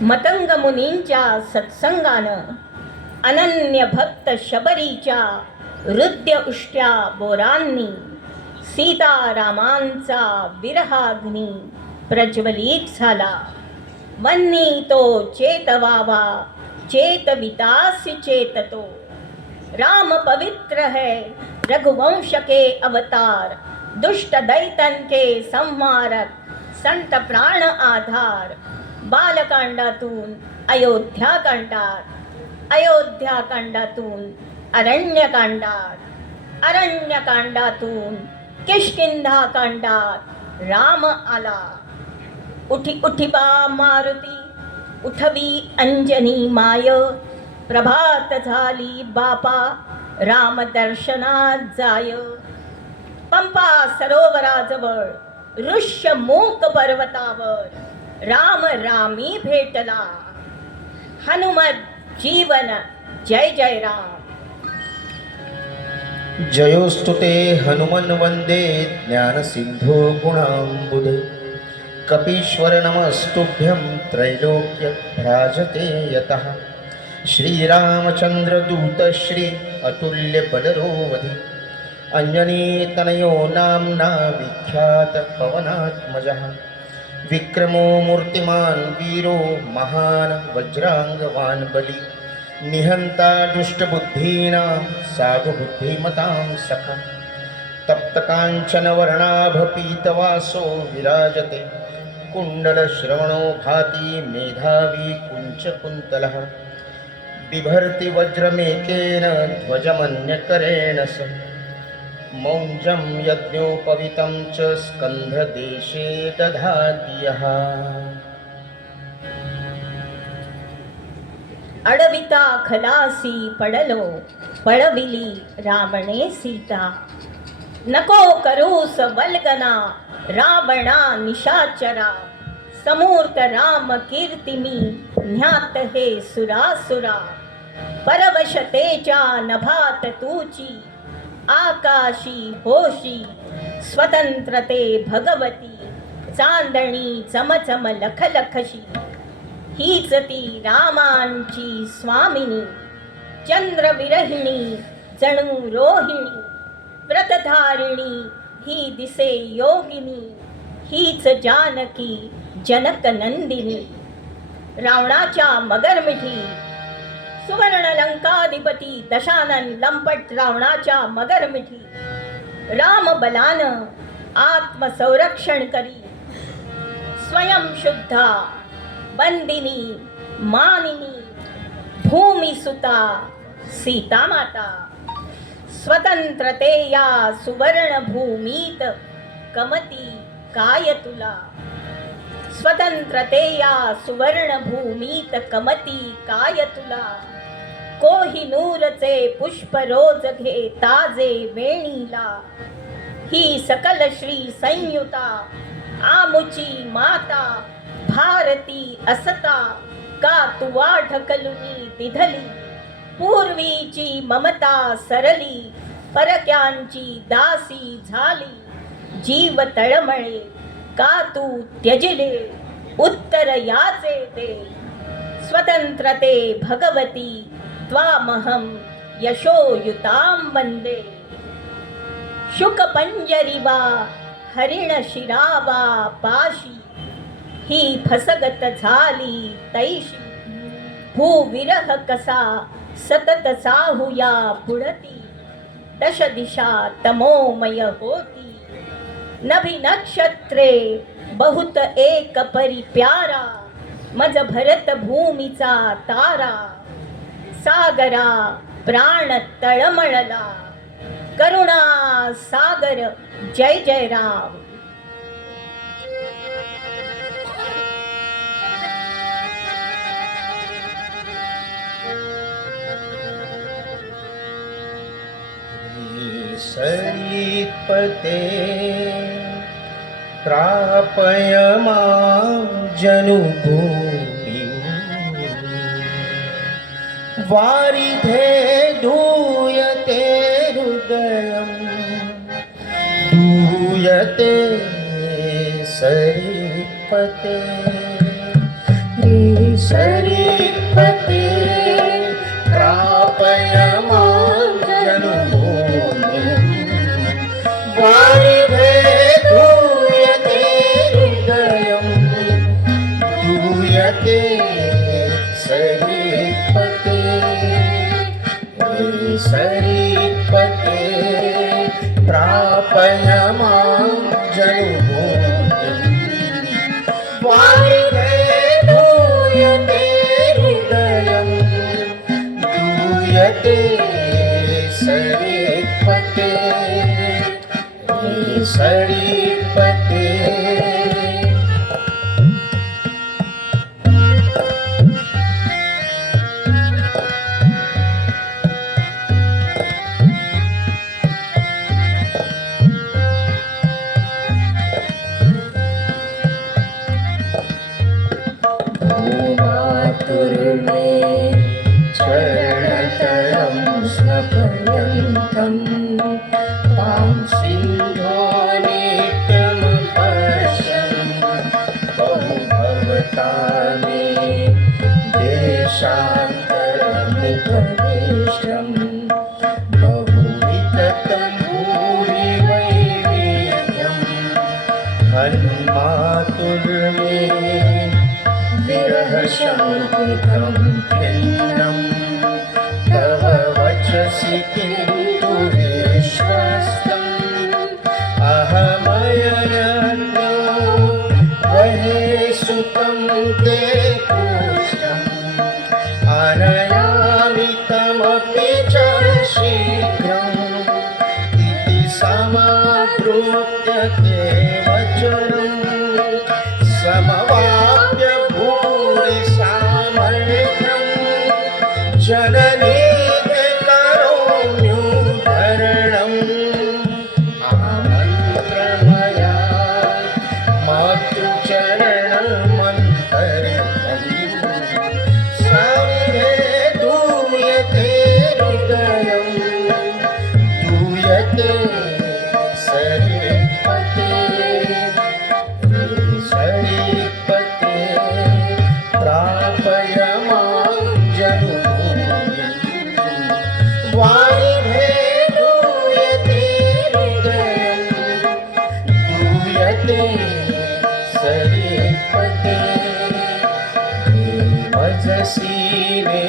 मतंग मुनींच्या सत्संगानं अनन्य भक्त शबरीच्या हृदय उष्ट्या बोरांनी सीतारामांचा विरहाग्नी प्रज्वलित झाला. वन्नी तो चेतवावा चेतवितासी चेततो. राम पवित्र है रघुवंश के अवतार. दुष्ट दैतन के संहारक संत प्राण आधार. बालकांडातून अयोध्याकांडात, अयोध्याकांडातून अरण्यकांडात, अरण्यकांडातून किष्किंधाकांडात राम आला. उठी उठी बा मारुती, उठवी अंजनी माय. प्रभात झाली बापा, राम दर्शनात जाय. पंपा सरोवराजवळ ऋष्यमूक पर्वतावर राम रामी भेटला. हनुमत जीवन जय जय राम. जयोस्तुते हनुमन वंदे ज्ञानसिंधो गुणांबुधे. कपीश्वर नमस्तुभ्यं त्रैलोक्य भ्राजते यतः. श्रीरामचंद्र दूत श्री अतुल्य बलरोवधि. अंजनी तनयो नाम्ना विख्यात पवनात्मजः. विक्रमो मूर्तिमान वीरो महान वज्रांगवान बली. निहंता दुष्टबुद्धीनां साधुबुद्धिमतां सखा. तप्तकांचन वर्णाभ पीतवासो विराजते. कुंडल श्रवणो भाति मेधावी कुंचकुंतलः. बिभर्ति वज्रमेकेन ध्वजमन्यकरेण स. मौञ्जं यज्ञोपवीतं च स्कन्धदेशे दधाति यः. अडविता खलासी पडलो, पळविली रावणे सीता. नको करूस वल्गना रावणा निशाचरा. समूर्त राम कीर्तिमी ज्ञात हे सुरासुरा. परवशतेच्या नभात तुची, आकाशी होशी स्वतंत्रते भगवती. चांदणी चमचम लखलखशी, हीच ती रामांची स्वामिनी. चंद्रविरहिणी जणू रोहिणी, व्रतधारिणी ही दिसे योगिनी. हीच जानकी जनक नंदिनी. रावणाच्या मगरमिठी सुवर्ण लंकाधिपती दशानन लंपट रावणाच्या मगरमिठी. राम बलान आत्मसंरक्षण करी. स्वयं शुद्धा बंदिनी मानिनी भूमिसुता सीता माता. स्वतंत्रते या सुवर्ण भूमीत कमती काय तुला. स्वतंत्रते या सुवर्ण भूमीत कमती काय तुला. कोहिनूरचे पुष्प रोज घे ताजे वेणीला. ही सकल श्री संयुता आमुची माता. भारती असता का तुवा ढकलुनी दिधली. पूर्वीची ममता सरली, परक्यांची दासी झाली. जीव तळमळे का तू त्यजिले, उत्तर याचे दे. स्वतंत्रते भगवती त्वामहं यशोयुतां वंदे. शुकपंजरिवा हरिण शिरावा पाशी. ही फसगत झाली तैशी. भूविरह कसा सतत साहुया पुढती. दश दिशा तमोमय होती. नभी नक्षत्रे बहुत एक परी प्यारा. मज भरत भूमीचा तारा. सागरा प्राण तळमळला. करुणा सागर जय जय राम. सरीपते प्रापय मां जनुभूमिं. वारिधे दूयते हृदयं. दूयते सरीपते. सरित्पते प्रापय मां जन्मभूमिं वारिधे दूयते हृदयं दूयते सरित्पते सरित्पते प्रापय मां जन्मभूमिं वारिधे दूयते हृदयं दूयते सरित्पते सरित्पते भूमातुर्मे चरणतलं स्नपयन्तं तां सिन्धो नित्यमपश्यन् बहु भवता मे देशान्तरमुपदिष्टं बहुविततं भूरि वैवेद्यं हन्मातुर्मे विरहशङ्कितं खिन्नं तव वचसि किन्तु विश्वस्तम् अहमयरन्यो वहे सुतं ते पुष्टम् आनयामि तमपि च शीघ्रम् इति समाप्य ते वचनम् समवाप्य जननी करोम्युद्धरणम् आमन्त्रमया मातृचरणमन्तरितं सविधे दूयते हृदयं दूयते सरित्पते सरित्पते प्रापय मां जन्मभूमिं वारिधे दूयते हृदयं दूयते सरित्पते भजसि मे